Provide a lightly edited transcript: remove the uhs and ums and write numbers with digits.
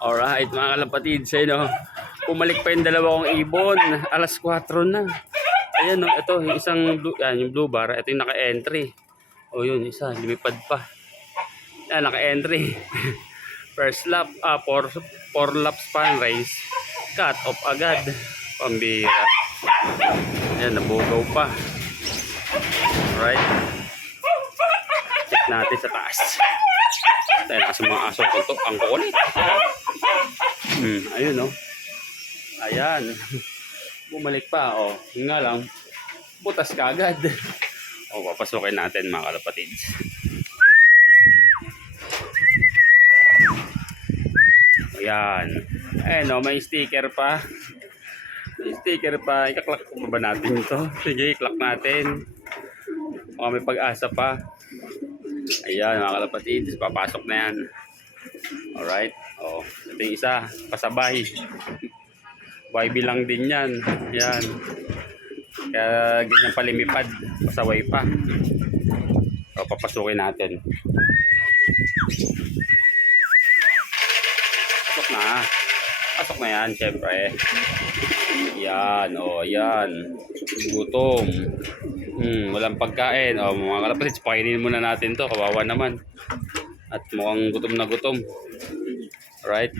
Alright mga kalapatids, no? Pumalik pa yung dalawa kong ibon. Alas 4 na. Ayan, no? Ito, yung isang yung blue bar. Ito yung naka-entry. O yun, isa, lumipad pa. Yan, naka-entry. First lap, 4 laps pan race. Cut off agad. Pambira. Ayan, nabugaw pa. Alright. Check natin sa taas. Ayan, kasi mga aso ko to. Ang kulit. Ayun, no? Ayan. Bumalik pa, oh. Yun nga lang, butas ka agad. O, papasukin natin mga kalapatids. Ayan. Ayan, oh, may sticker pa. May sticker pa. Ikaklak pa ba natin ito? Sige, iklak natin. O, may pag-asa pa. Ayan, mga kalapatids. Papasok na yan. Alright. O, ito yung isa. Pasabay. YB lang din yan. Yan. Kaya ganyan palimipad. Pasaway pa. O, papasukin natin. Pasok na. Pasok na yan, syempre. Yan. O, yan. Gutom. Walang pagkain. O, mga kalapatids, pakainin muna natin to. Kawawa naman. At mukhang gutom na gutom. Alright.